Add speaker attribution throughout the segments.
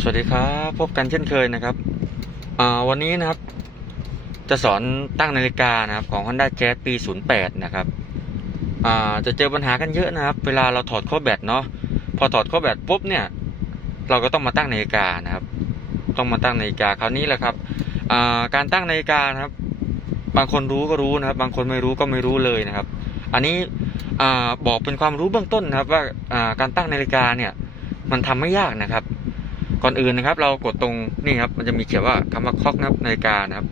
Speaker 1: สวัสดีครับ พบกันเช่นเคยนะครับวันนี้นะครับ จะสอนตั้งนาฬิกานะครับของ Honda Jazz ปี 08 นะครับจะเจอปัญหากันเยอะนะครับ เวลาเราถอดข้อแบตเนาะพอถอดข้อแบตปุ๊บเนี่ย เราก็ต้องมาตั้งนาฬิกานะครับ ต้องมาตั้งนาฬิกาคราวนี้แหละครับการตั้งนาฬิกานะครับ บางคนรู้ก็รู้นะครับ บางคนไม่รู้ก็ไม่รู้เลยนะครับ อันนี้อบอกเป็นความรู้เบื้องต้นนะครับ ว่าอ่าการตั้งนาฬิกาเนี่ย มันทำไม่ยากนะครับ ก่อนอื่นนะครับ เรากดตรงนี่ครับ มันจะมีเขียนว่าคำว่าคล็อกนะครับนาฬิกานะครับ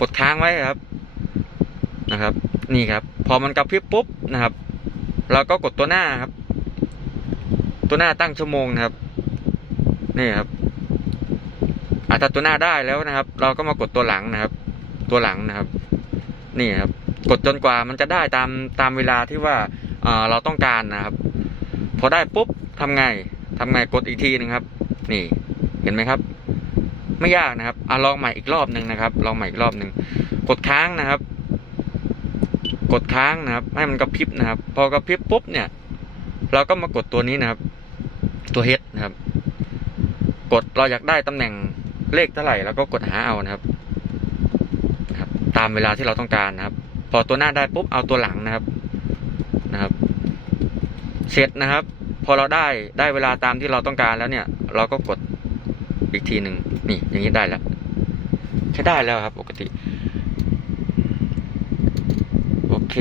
Speaker 1: กดค้างไว้ครับนะครับ นี่ครับ พอมันกระพริบปุ๊บนะครับ เราก็กดตัวหน้าครับ ตัวหน้าตั้งชั่วโมงนะครับ นี่ครับอาถ้าตัวหน้าได้แล้วนะครับ เราก็มากดตัวหลังนะครับ ตัวหลังนะครับ นี่ครับ กดจนกว่ามันจะได้ตามตามเวลาที่ว่าเราต้องการนะครับ พอได้ปุ๊บทำไงทำไงกดอีกทีหนึงครับ นี่ เห็นไหมครับ ไม่ยากนะครับอะลองใหม่อีกรอบหนึ่งนะครับ ลองใหม่อีกรอบหนึ่งกดค้างนะครับ กดค้างนะครับ ให้มันกระพริบนะครับ พอกระพริบปุ๊บเนี่ย เราก็มากดตัวนี้นะครับ ตัว H นะครับ กดเราอยากได้ตำแหน่งเลขเท่าไหร่เราก็กดหาเอานะครับนะครับ ตามเวลาที่เราต้องการนะครับ พอตัวหน้าได้ปุ๊บเอาตัวหลังนะครับนะครับ เสร็จนะครับ พอเราได้ได้เวลาตามที่เราต้องการแล้วเนี่ย เราก็กด อีกทีหนึ่งนี่อย่างนี้ได้แล้วใช้ได้แล้วครับปกติ โอเค